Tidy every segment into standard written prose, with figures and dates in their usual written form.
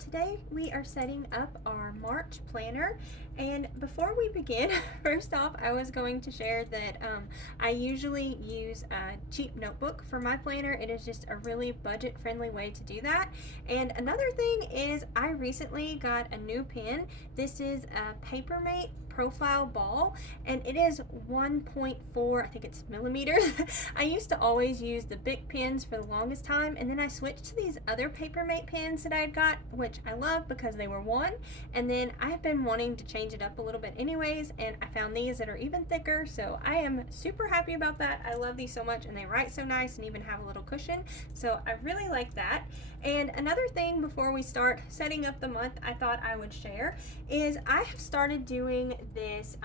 today we are setting up our March planner, and before we begin, first off I was going to share that I usually use a cheap notebook for my planner. It is just a really budget friendly way to do that. And another thing is I recently got a new pen. This is a Papermate profile ball, and it is 1.4, I think it's millimeters. I used to always use the big pens for the longest time, and then I switched to these other Papermate pens that I had got, which I love because they were one, and then I've been wanting to change it up a little bit anyways, and I found these that are even thicker, so I am super happy about that. I love these so much, and they write so nice and even have a little cushion, so I really like that. And another thing before we start setting up the month I thought I would share is I have started doing this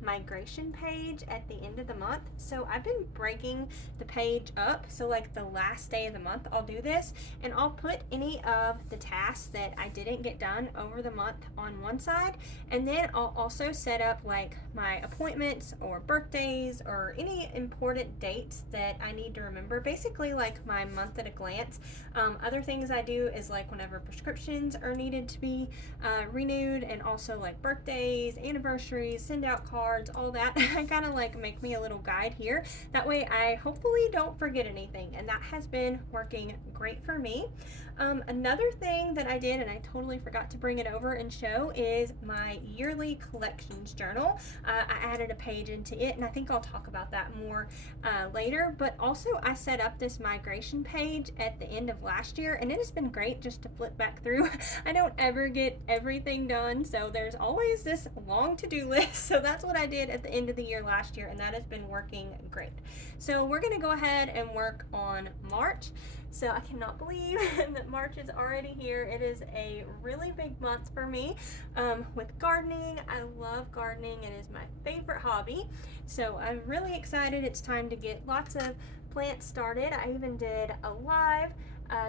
migration page at the end of the month. So I've been breaking the page up, so like the last day of the month I'll do this, and I'll put any of the tasks that I didn't get done over the month on one side, and then I'll also set up like my appointments or birthdays or any important dates that I need to remember, basically like my month at a glance. Other things I do is like whenever prescriptions are needed to be renewed, and also like birthdays, anniversaries, send out cards, all that. I kind of like make me a little guide here. That way I hopefully don't forget anything, and that has been working great for me. Another thing that I did, and I totally forgot to bring it over and show, is my yearly collections journal. I added a page into it, and I think I'll talk about that more later, but also I set up this migration page at the end of last year, and it has been great just to flip back through. I don't ever get everything done, so there's always this long to-do list. So that's what I did at the end of the year last year, and that has been working great. So we're gonna go ahead and work on March. So I cannot believe that March is already here. It is a really big month for me with gardening. I love gardening. It is my favorite hobby. So I'm really excited. It's time to get lots of plants started. I even did a live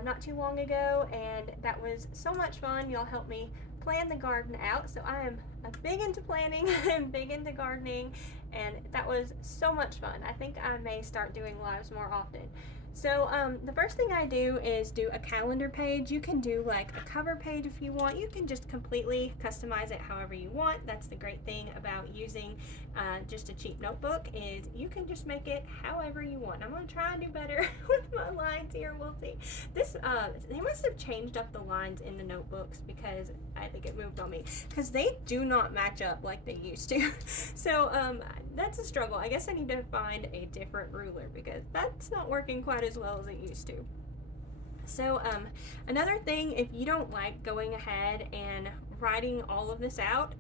not too long ago, and that was so much fun. Y'all helped me plan the garden out. So I am big into planning and big into gardening, and that was so much fun. I think I may start doing lives more often. So the first thing I do is do a calendar page. You can do like a cover page if you want. You can just completely customize it however you want. That's the great thing about using just a cheap notebook, is you can just make it however you want. I'm gonna try and do better with my lines here. We'll see. This they must have changed up the lines in the notebooks, because I think it moved on me, because they do not match up like they used to. So that's a struggle. I guess I need to find a different ruler, because that's not working quite as well as it used to. So another thing, if you don't like going ahead and writing all of this out,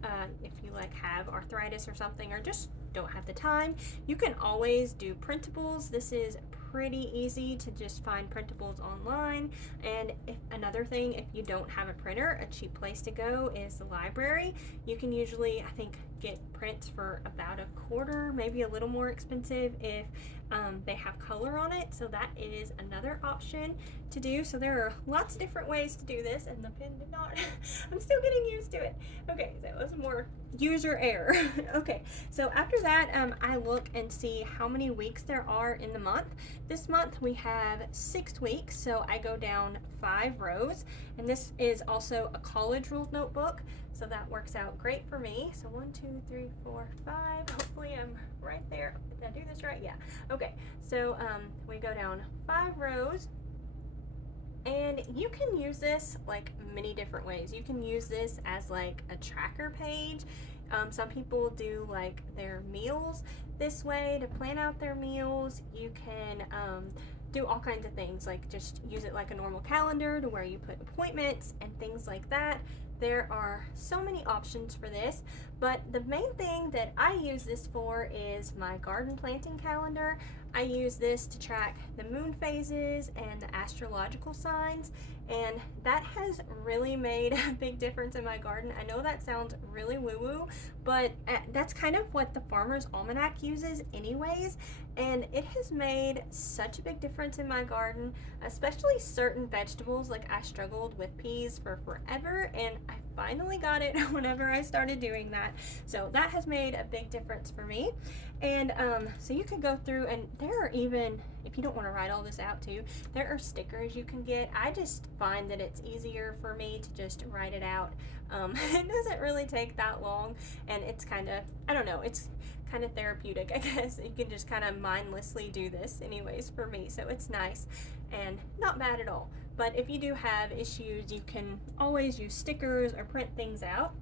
if you like have arthritis or something, or just don't have the time, you can always do printables. This is pretty easy to just find printables online. And another thing, if you don't have a printer, a cheap place to go is the library. You can usually, I think, get prints for about $1/4, maybe a little more expensive if they have color on it. So that is another option to do. So there are lots of different ways to do this, and the pen did not. I'm still getting used to it. Okay, that was more user error. Okay, so after that, I look and see how many weeks there are in the month. This month we have 6 weeks, so I go down 5 rows, and this is also a college rules notebook, so that works out great for me. So 1, 2, 3, 4, 5. Hopefully I'm right there. Did I do this right? Yeah. Okay, so we go down 5 rows. And you can use this like many different ways. You can use this as like a tracker page. Some people do like their meals this way to plan out their meals. You can do all kinds of things, like just use it like a normal calendar to where you put appointments and things like that. There are so many options for this, but the main thing that I use this for is my garden planting calendar. I use this to track the moon phases and the astrological signs, and that has really made a big difference in my garden. I know that sounds really woo-woo, but that's kind of what the Farmer's Almanac uses anyways, and it has made such a big difference in my garden, especially certain vegetables. Like I struggled with peas for forever, and I finally got it whenever I started doing that. So that has made a big difference for me. And so you could go through, and there are even if you don't want to write all this out too, there are stickers you can get. I just find that it's easier for me to just write it out. It doesn't really take that long, and it's kind of, I don't know, it's kind of therapeutic, I guess. You can just kind of mindlessly do this anyways for me, so it's nice and not bad at all. But if you do have issues, you can always use stickers or print things out.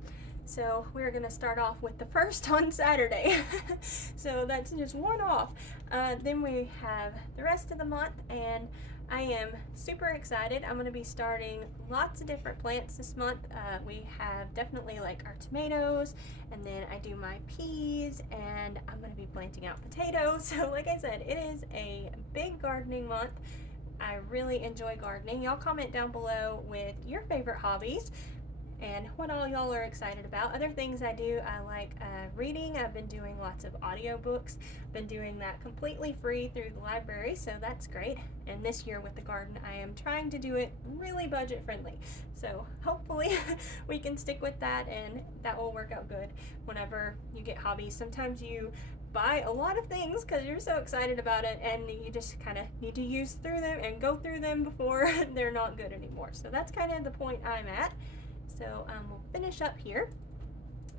So we're gonna start off with the first on Saturday. So that's just one off. Then we have the rest of the month, and I am super excited. I'm gonna be starting lots of different plants this month. We have definitely like our tomatoes, and then I do my peas, and I'm gonna be planting out potatoes. So like I said, it is a big gardening month. I really enjoy gardening. Y'all comment down below with your favorite hobbies and what all y'all are excited about. Other things I do, I like reading. I've been doing lots of audiobooks. Been doing that completely free through the library, so that's great. And this year with the garden, I am trying to do it really budget friendly. So hopefully we can stick with that, and that will work out good whenever you get hobbies. Sometimes you buy a lot of things because you're so excited about it, and you just kind of need to use through them and go through them before they're not good anymore. So that's kind of the point I'm at. So we'll finish up here.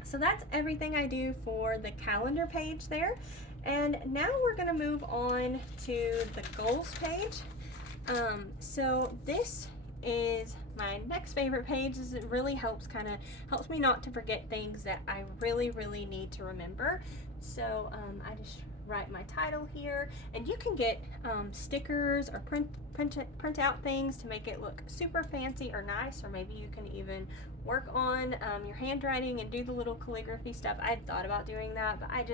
So that's everything I do for the calendar page there. And now we're gonna move on to the goals page. So this is my next favorite page. Is it really helps me not to forget things that I really need to remember. So I just write my title here, and you can get stickers or print out things to make it look super fancy or nice, or maybe you can even work on your handwriting and do the little calligraphy stuff. I had thought about doing that, but I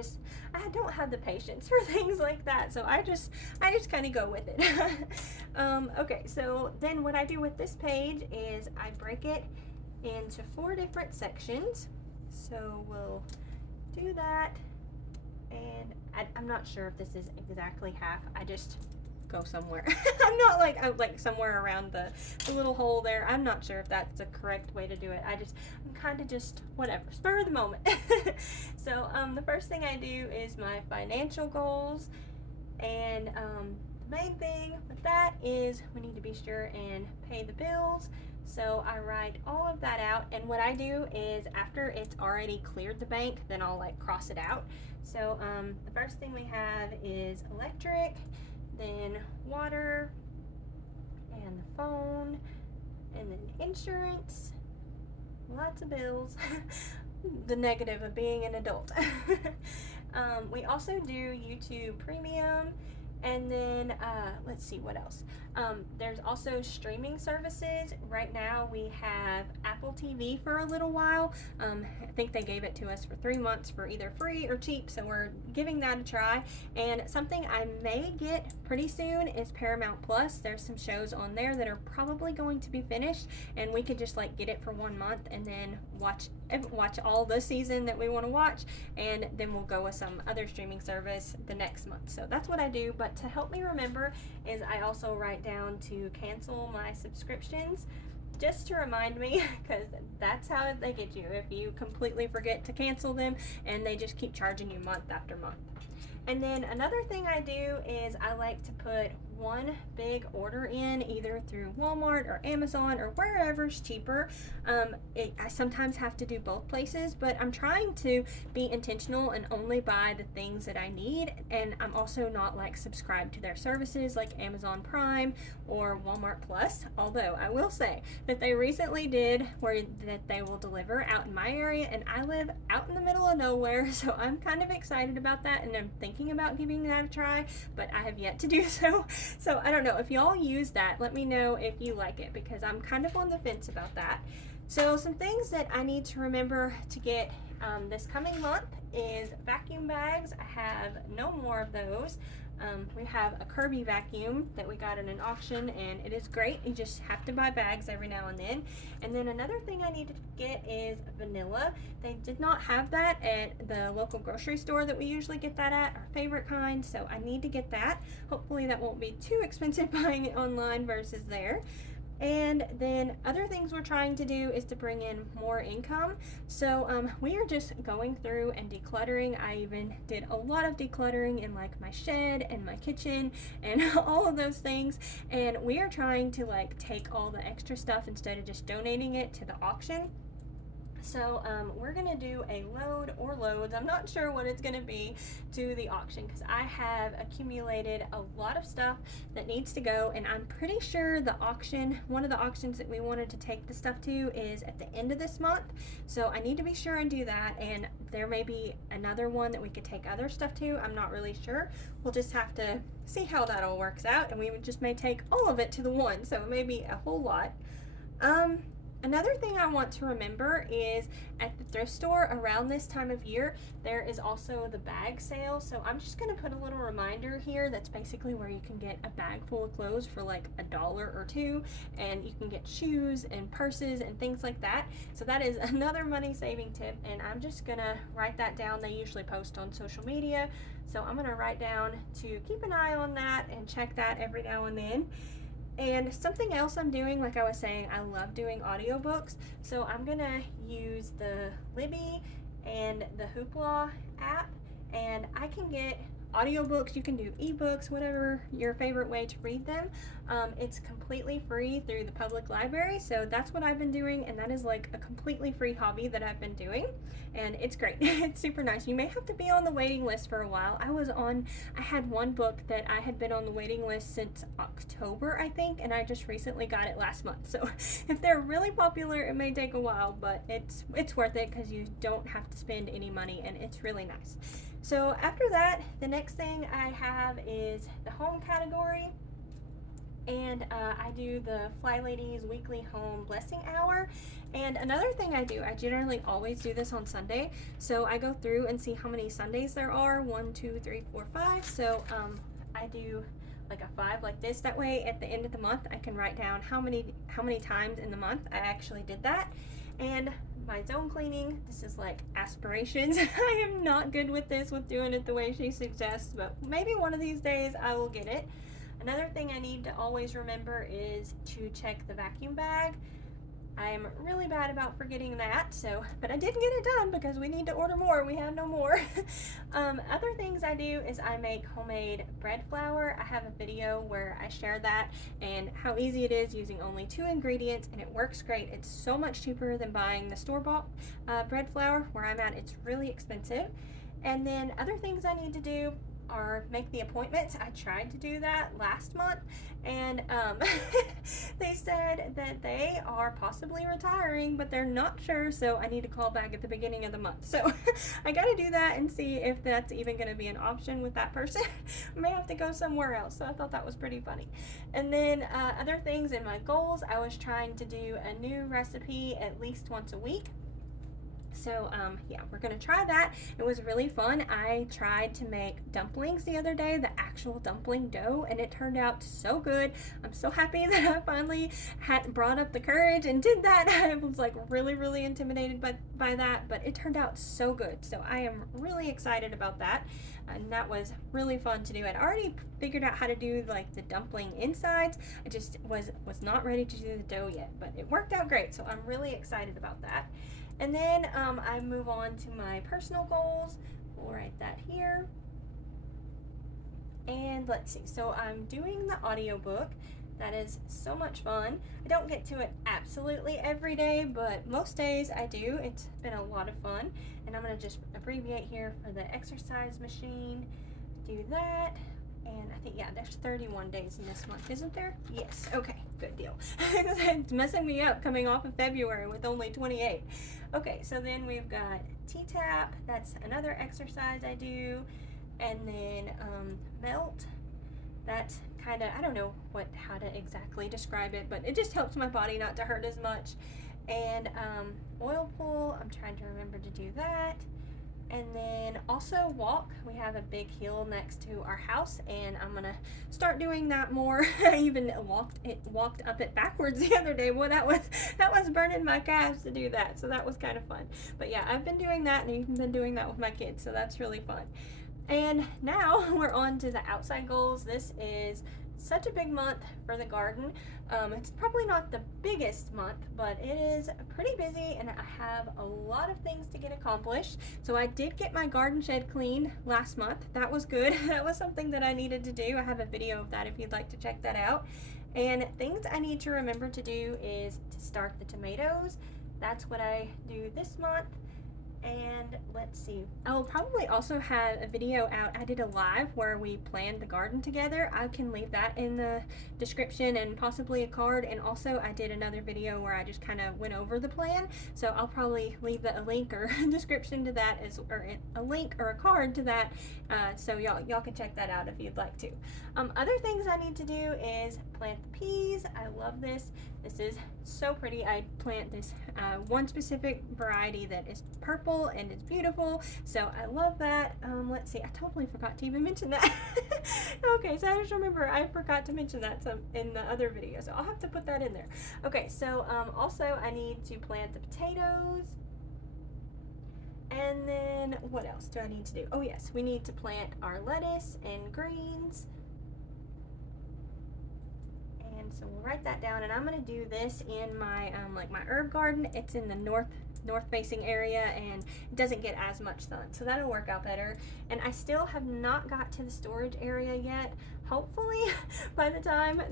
don't have the patience for things like that, so I just kind of go with it. Okay, so then what I do with this page is I break it into 4 different sections. So we'll do that, and I'm not sure if this is exactly half. I just go somewhere. I'm like somewhere around the little hole there. I'm not sure if that's the correct way to do it. I'm kind of just whatever, spur of the moment. So the first thing I do is my financial goals, and the main thing with that is we need to be sure and pay the bills. So I write all of that out, and what I do is after it's already cleared the bank, then I'll like cross it out. So the first thing we have is electric, then water, and the phone, and then insurance, lots of bills. The negative of being an adult. We also do YouTube Premium, and then let's see what else. There's also streaming services. Right now we have Apple TV for a little while. I think they gave it to us for 3 months for either free or cheap, so we're giving that a try. And something I may get pretty soon is Paramount Plus. There's some shows on there that are probably going to be finished, and we could just like get it for 1 month and then watch all the season that we want to watch, and then we'll go with some other streaming service the next month. So that's what I do. But to help me remember is I also write down to cancel my subscriptions, just to remind me, because that's how they get you if you completely forget to cancel them and they just keep charging you month after month. And then another thing I do is I like to put one big order in, either through Walmart or Amazon or wherever's cheaper. I sometimes have to do both places, but I'm trying to be intentional and only buy the things that I need. And I'm also not like subscribed to their services like Amazon Prime or Walmart Plus, although I will say that they recently did where that they will deliver out in my area, and I live out in the middle of nowhere, so I'm kind of excited about that, and I'm thinking about giving that a try, but I have yet to do so. So I don't know, if y'all use that, let me know if you like it, because I'm kind of on the fence about that. So some things that I need to remember to get this coming month is vacuum bags. I have no more of those. We have a Kirby vacuum that we got at an auction, and it is great. You just have to buy bags every now and then. And then another thing I need to get is vanilla. They did not have that at the local grocery store that we usually get that at, our favorite kind, so I need to get that. Hopefully that won't be too expensive buying it online versus there. And then other things we're trying to do is to bring in more income. So we are just going through and decluttering. I even did a lot of decluttering in like my shed and my kitchen and all of those things. And we are trying to like take all the extra stuff instead of just donating it to the auction. So we're gonna do a load or loads, I'm not sure what it's gonna be, to the auction, because I have accumulated a lot of stuff that needs to go, and I'm pretty sure the auction, one of the auctions that we wanted to take the stuff to is at the end of this month. So I need to be sure and do that, and there may be another one that we could take other stuff to. I'm not really sure. We'll just have to see how that all works out, and we just may take all of it to the one, so it may be a whole lot. Another thing I want to remember is at the thrift store around this time of year, there is also the bag sale. So I'm just going to put a little reminder here that's basically where you can get a bag full of clothes for like $1 or $2, and you can get shoes and purses and things like that. So that is another money saving tip, and I'm just going to write that down. They usually post on social media, so I'm going to write down to keep an eye on that and check that every now and then. And something else I'm doing, like I was saying, I love doing audiobooks, so I'm gonna use the Libby and the Hoopla app, and I can get audiobooks, you can do ebooks, whatever your favorite way to read them. It's completely free through the public library, so that's what I've been doing, and that is like a completely free hobby that I've been doing, and it's great. It's super nice. You may have to be on the waiting list for a while. I had one book that I had been on the waiting list since October, I think, and I just recently got it last month. So if they're really popular, it may take a while, but it's worth it because you don't have to spend any money, and it's really nice. So after that, the next thing I have is the home category, and I do the Fly Ladies weekly home blessing hour. And another thing I do, I generally always do this on Sunday, so I go through and see how many Sundays there are, 1, 2, 3, 4, 5. So I do like a 5 like this. That way at the end of the month I can write down how many times in the month I actually did that. And my zone cleaning, this is like aspirations. I am not good with this, with doing it the way she suggests, but maybe one of these days I will get it. Another thing I need to always remember is to check the vacuum bag. I am really bad about forgetting that, but I did get it done because we need to order more. We have no more. Other things I do is I make homemade bread flour. I have a video where I share that and how easy it is using only 2 ingredients, and it works great. It's so much cheaper than buying the store-bought bread flour. Where I'm at, it's really expensive. And then other things I need to do are make the appointments. I tried to do that last month, and they said that they are possibly retiring, but they're not sure, so I need to call back at the beginning of the month. So I gotta do that and see if that's even gonna be an option with that person. I may have to go somewhere else, so I thought that was pretty funny. And then other things in my goals, I was trying to do a new recipe at least once a week. So yeah, we're gonna try that. It was really fun. I tried to make dumplings the other day, the actual dumpling dough, and it turned out so good. I'm so happy that I finally had brought up the courage and did that. I was like really intimidated by that, but it turned out so good. So I am really excited about that, and that was really fun to do. I'd already figured out how to do like the dumpling insides. I just was not ready to do the dough yet, but it worked out great. So I'm really excited about that. And then I move on to my personal goals. We'll write that here. And let's see, so I'm doing the audiobook. That is so much fun. I don't get to it absolutely every day, but most days I do. It's been a lot of fun. And I'm gonna just abbreviate here for the exercise machine. Do that. And I think, yeah, there's 31 days in this month, isn't there? Yes, okay, good deal. It's messing me up coming off of February with only 28. Okay, so then we've got T-tap, that's another exercise I do. And then melt, that's kind of, I don't know how to exactly describe it, but it just helps my body not to hurt as much. And oil pull, I'm trying to remember to do that. And then also walk. We have a big hill next to our house, and I'm gonna start doing that more. I even walked up it backwards the other day. Well, that was burning my calves to do that, so that was kind of fun. But yeah, I've been doing that, and even been doing that with my kids, so that's really fun. And now we're on to the outside goals. This is such a big month for the garden. It's probably not the biggest month, but it is pretty busy and I have a lot of things to get accomplished. So I did get my garden shed cleaned last month. That was good. That was something that I needed to do. I have a video of that if you'd like to check that out. And things I need to remember to do is to start the tomatoes. That's what I do this month. And let's see, I will probably also have a video out. I did a live where we planned the garden together. I can leave that in the description and possibly a card. And also I did another video where I just kind of went over the plan. So I'll probably leave a link or description to that, or a link or a card to that. So y'all can check that out if you'd like to. Other things I need to do is plant the peas. I love this. This is so pretty. I plant this one specific variety that is purple and it's beautiful. So I love that. Let's see, I totally forgot to even mention that. Okay, so I just remember I forgot to mention that in the other video. So I'll have to put that in there. Okay, so also I need to plant the potatoes. And then what else do I need to do? Oh yes, we need to plant our lettuce and greens. So we'll write that down, and I'm going to do this in my like my herb garden. It's in the north facing area and it doesn't get as much sun, so that'll work out better. And I still have not got to the storage area yet. Hopefully by the time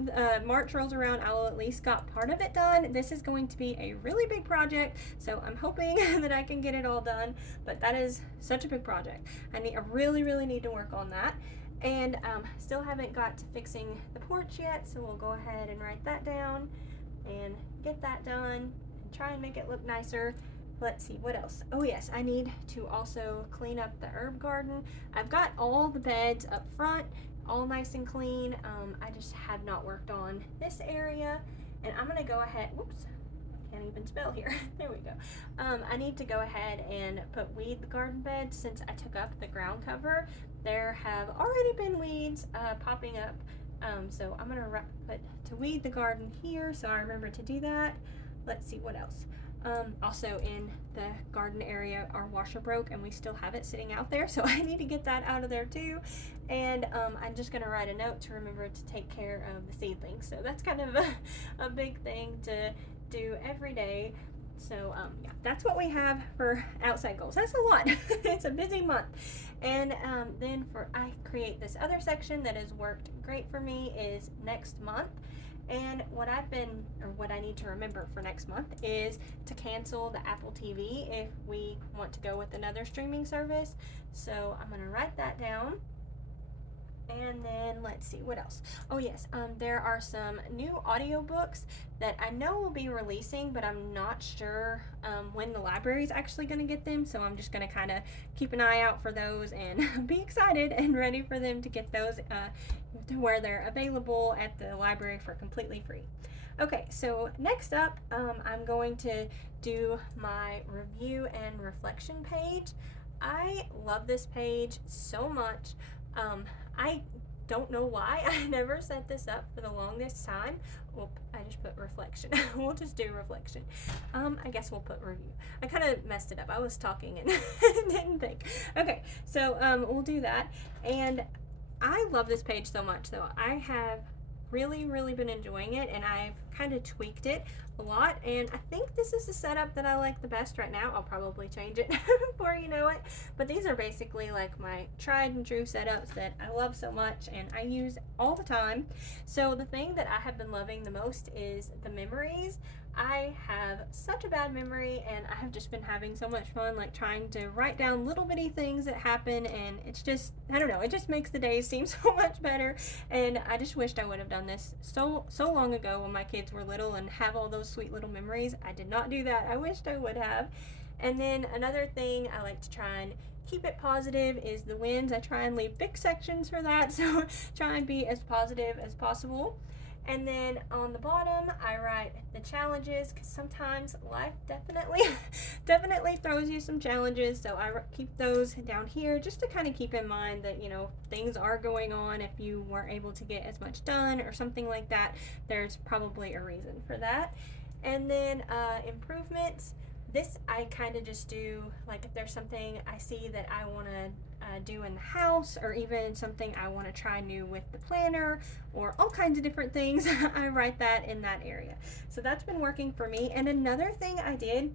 March rolls around I will at least got part of it done. This is going to be a really big project, so I'm hoping that I can get it all done, but that is such a big project. I really need to work on that. And still haven't got to fixing the porch yet, so we'll go ahead and write that down and get that done and try and make it look nicer. Let's see, what else? Oh yes, I need to also clean up the herb garden. I've got all the beds up front, all nice and clean. I just have not worked on this area, and I'm gonna go ahead, whoops, can't even spell here. There we go. I need to go ahead and weed the garden bed since I took up the ground cover. There have already been weeds popping up, so I'm gonna put to weed the garden here, so I remember to do that. Let's see what else. Also in the garden area our washer broke and we still have it sitting out there, so I need to get that out of there too. And I'm just gonna write a note to remember to take care of the seedlings, so that's kind of a big thing to do every day. So yeah, that's what we have for outside goals. That's a lot. It's a busy month. And then I create this other section that has worked great for me is next month. And what I need to remember for next month is to cancel the Apple TV if we want to go with another streaming service. So I'm gonna write that down. And then let's see what else. Oh yes, there are some new audiobooks that I know will be releasing, but I'm not sure when the library is actually going to get them, so I'm just going to kind of keep an eye out for those and be excited and ready for them to get those to where they're available at the library for completely free. Okay, so next up I'm going to do my review and reflection page. I love this page so much. I don't know why I never set this up for the longest time. Well, I just put reflection. We'll just do reflection. I guess we'll put review. I kind of messed it up. I was talking and didn't think. Okay, so we'll do that. And I love this page so much, though. I have really been enjoying it, and I've kind of tweaked it a lot, and I think this is the setup that I like the best right now. I'll probably change it before you know it, but these are basically like my tried and true setups that I love so much and I use all the time. So the thing that I have been loving the most is the memories. I have such a bad memory, and I have just been having so much fun like trying to write down little bitty things that happen, and it's just, I don't know, it just makes the days seem so much better. And I just wished I would have done this so long ago when my kids were little and have all those sweet little memories. I did not do that. I wished I would have. And then another thing I like to try and keep it positive is the wins. I try and leave big sections for that, so try and be as positive as possible. And then on the bottom, I write the challenges, because sometimes life definitely throws you some challenges. So I keep those down here just to kind of keep in mind that, you know, things are going on. If you weren't able to get as much done or something like that, there's probably a reason for that. And then improvements. this I kind of just do, like if there's something I see that I want to do in the house, or even something I want to try new with the planner, or all kinds of different things, I write that in that area. So that's been working for me. And another thing I did,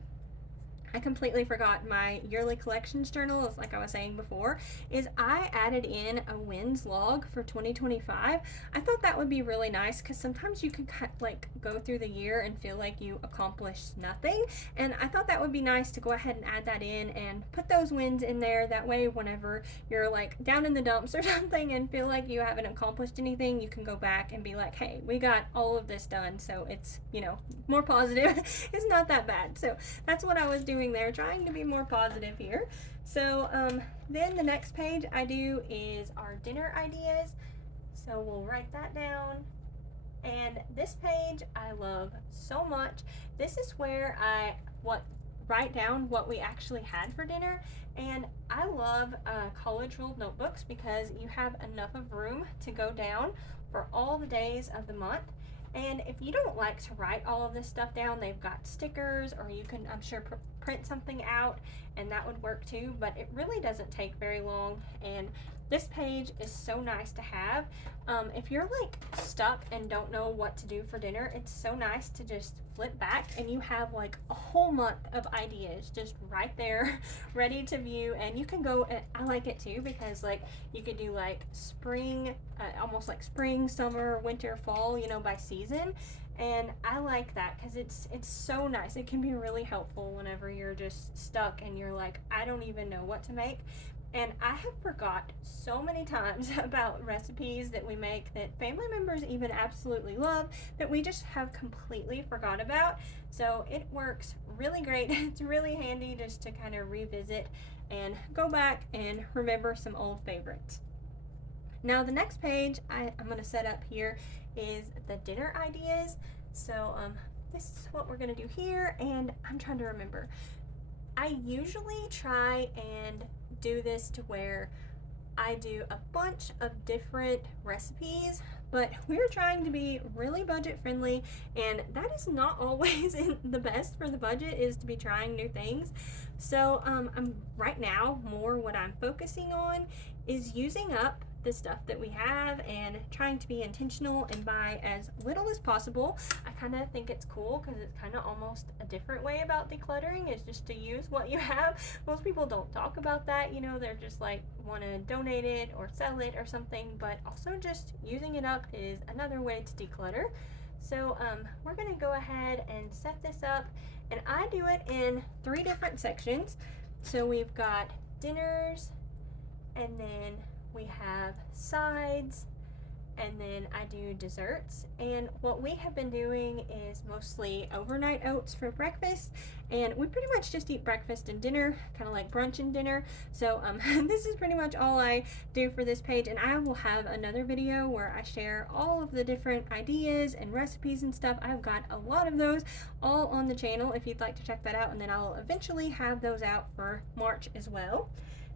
I completely forgot my yearly collections journal, like I was saying before, is I added in a wins log for 2025. I thought that would be really nice because sometimes you can like go through the year and feel like you accomplished nothing. And I thought that would be nice to go ahead and add that in and put those wins in there. That way, whenever you're like down in the dumps or something and feel like you haven't accomplished anything, you can go back and be like, hey, we got all of this done. So it's, more positive. It's not that bad. So that's what I was doing there, trying to be more positive here. So then the next page I do is our dinner ideas. So we'll write that down. And this page I love so much. This is where I write down what we actually had for dinner. And I love college ruled notebooks because you have enough of room to go down for all the days of the month. And if you don't like to write all of this stuff down, they've got stickers, or you can, I'm sure, print something out, and that would work too. But it really doesn't take very long, and this page is so nice to have. If you're like stuck and don't know what to do for dinner, it's so nice to just flip back and you have like a whole month of ideas just right there ready to view. And you can go, I like it too because like you could do like spring, almost like spring, summer, winter, fall, by season. And I like that because it's so nice. It can be really helpful whenever you're just stuck and you're like, I don't even know what to make. And I have forgot so many times about recipes that we make that family members even absolutely love, that we just have completely forgot about. So it works really great. It's really handy just to kind of revisit and go back and remember some old favorites. Now the next page I'm going to set up here is the dinner ideas. So this is what we're going to do here, and I'm trying to remember. I usually try and do this to where I do a bunch of different recipes, but we're trying to be really budget friendly, and that is not always the best for the budget, is to be trying new things. So I'm right now, more what I'm focusing on is using up the stuff that we have and trying to be intentional and buy as little as possible. I kind of think it's cool because it's kind of almost a different way about decluttering, is just to use what you have. Most people don't talk about that, they're just like want to donate it or sell it or something, but also just using it up is another way to declutter. So we're going to go ahead and set this up, and I do it in 3 different sections. So we've got dinners, and then we have sides, and then I do desserts. And what we have been doing is mostly overnight oats for breakfast, and we pretty much just eat breakfast and dinner, kind of like brunch and dinner. So this is pretty much all I do for this page, and I will have another video where I share all of the different ideas and recipes and stuff. I've got a lot of those all on the channel if you'd like to check that out, and then I'll eventually have those out for March as well.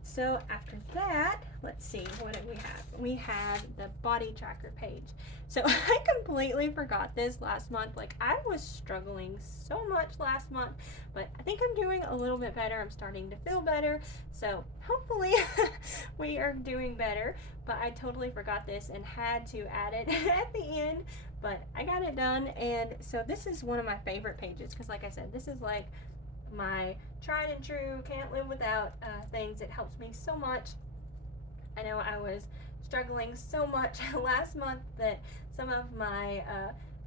So after that, let's see, what do we have? We have the body tracker page. So I completely forgot this last month. Like, I was struggling so much last month, but I think I'm doing a little bit better. I'm starting to feel better. So hopefully we are doing better, but I totally forgot this and had to add it at the end, but I got it done. And so this is one of my favorite pages because, like I said, this is like my tried and true, can't live without things. It helps me so much. I know I was struggling so much last month that some of my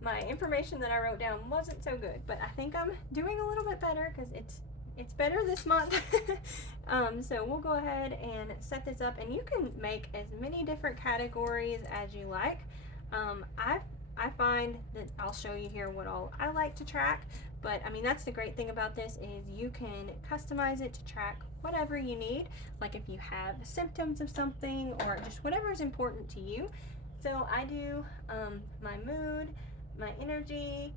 my information that I wrote down wasn't so good, but I think I'm doing a little bit better because it's better this month. So we'll go ahead and set this up, and you can make as many different categories as you like. I find that I'll show you here what all I like to track. But I mean, that's the great thing about this, is you can customize it to track whatever you need. Like if you have symptoms of something or just whatever is important to you. So I do my mood, my energy.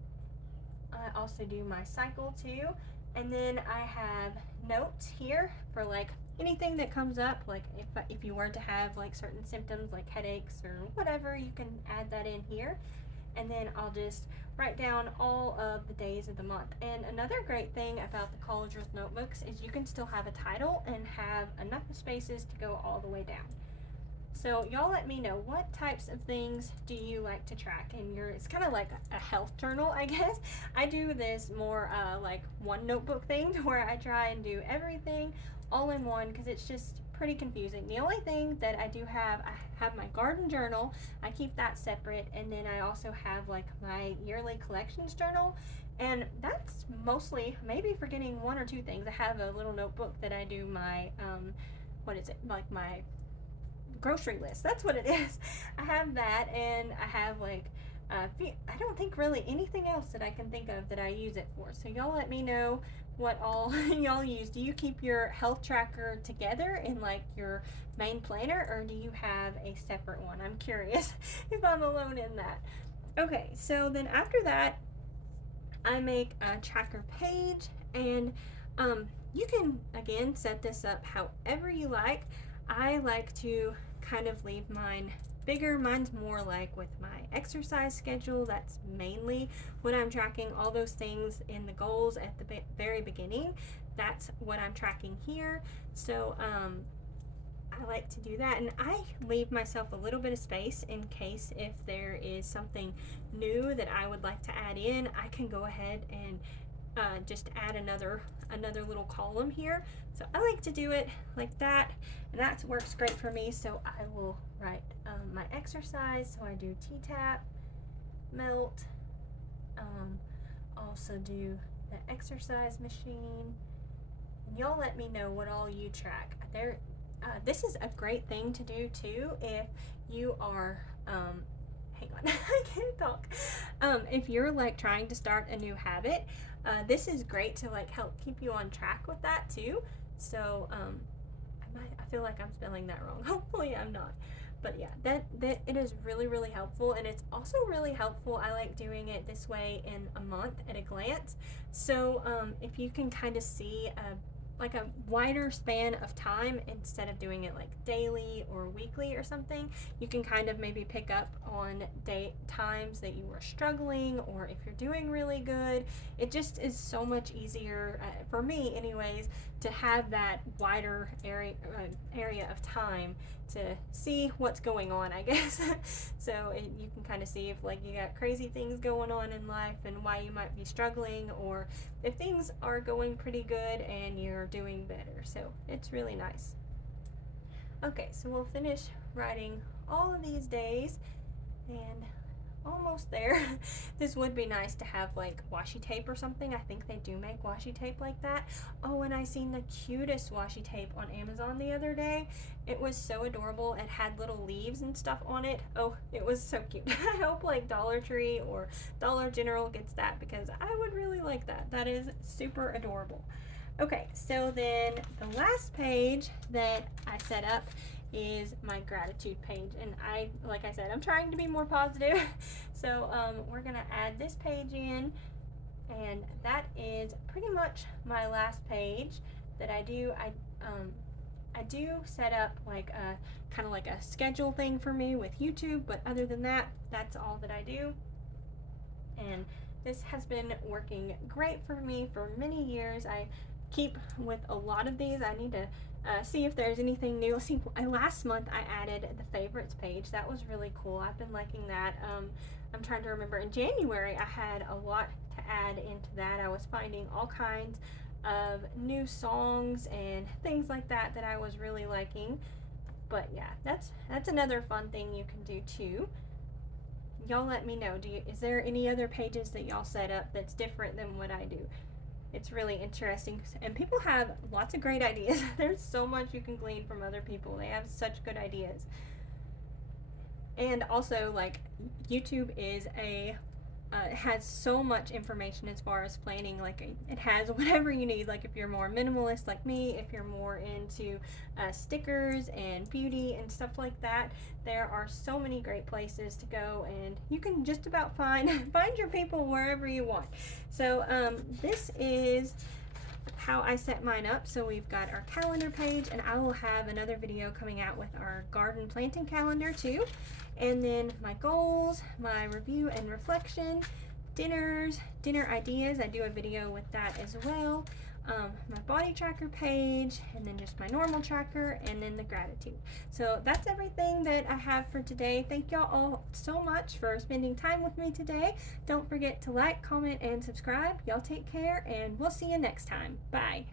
I also do my cycle too. And then I have notes here for like anything that comes up. Like if you were to have like certain symptoms like headaches or whatever, you can add that in here. and then I'll just write down all of the days of the month. And another great thing about the College Rules notebooks is you can still have a title and have enough spaces to go all the way down. So y'all let me know, what types of things do you like to track in your, it's kind of like a health journal, I guess. I do this more like one notebook thing where I try and do everything all in one because it's just pretty confusing. The only thing that I do have, I have my garden journal. I keep that separate, and then I also have like my yearly collections journal, and that's mostly maybe forgetting one or two things. I have a little notebook that I do my what is it, like my grocery list. That's what it is. I have that, and I have like I don't think really anything else that I can think of that I use it for. So y'all let me know what all y'all use. Do you keep your health tracker together in like your main planner, or do you have a separate one? I'm curious if I'm alone in that. Okay, so then after that, I make a tracker page, and you can again set this up however you like. I like to kind of leave mine bigger. Mine's more like with my exercise schedule. That's mainly what I'm tracking, all those things in the goals at the very beginning. That's what I'm tracking here. So I like to do that, and I leave myself a little bit of space in case if there is something new that I would like to add in. I can go ahead and just add another little column here. So I like to do it like that, and that works great for me. So I will write my exercise. So I do T-tap, melt, also do the exercise machine, and y'all let me know what all you track. This is a great thing to do too if you are hang on, I can't talk. If you're like trying to start a new habit, this is great to like help keep you on track with that too. So I feel like I'm spelling that wrong. Hopefully I'm not. But yeah, that it is really helpful, and it's also really helpful. I like doing it this way in a month at a glance. So if you can kind of see like a wider span of time instead of doing it like daily or weekly or something, you can kind of maybe pick up on times that you were struggling, or if you're doing really good. It just is so much easier for me anyways to have that wider area of time to see what's going on, I guess. So you can kind of see if like you got crazy things going on in life and why you might be struggling, or if things are going pretty good and you're doing better. So it's really nice. Okay, so we'll finish writing all of these days, and almost there. This would be nice to have like washi tape or something. I think they do make washi tape like that. Oh, and I seen the cutest washi tape on Amazon the other day. It was so adorable. It had little leaves and stuff on it. Oh, it was so cute. I hope like Dollar Tree or Dollar General gets that, because I would really like that. That is super adorable. Okay, so then the last page that I set up is my gratitude page, and like I said, I'm trying to be more positive. So we're gonna add this page in, and that is pretty much my last page that I do. I do set up like a kind of like a schedule thing for me with YouTube, but other than that, that's all that I do. And this has been working great for me for many years. I keep with a lot of these. I need to see if there's anything new. See, last month I added the favorites page. That was really cool. I've been liking that. I'm trying to remember. In January, I had a lot to add into that. I was finding all kinds of new songs and things like that that I was really liking. But yeah, that's another fun thing you can do too. Y'all let me know. Is there any other pages that y'all set up that's different than what I do? It's really interesting, and people have lots of great ideas. There's so much you can glean from other people. They have such good ideas. And also, like, YouTube is it has so much information as far as planning. Like, it has whatever you need. Like, if you're more minimalist like me, if you're more into stickers and beauty and stuff like that, there are so many great places to go, and you can just about find your people wherever you want. So this is how I set mine up. So we've got our calendar page, and I will have another video coming out with our garden planting calendar too. And then my goals, my review and reflection, dinner ideas. I do a video with that as well. My body tracker page, and then just my normal tracker, and then the gratitude. So that's everything that I have for today. Thank y'all all so much for spending time with me today. Don't forget to like, comment, and subscribe. Y'all take care, and we'll see you next time. Bye.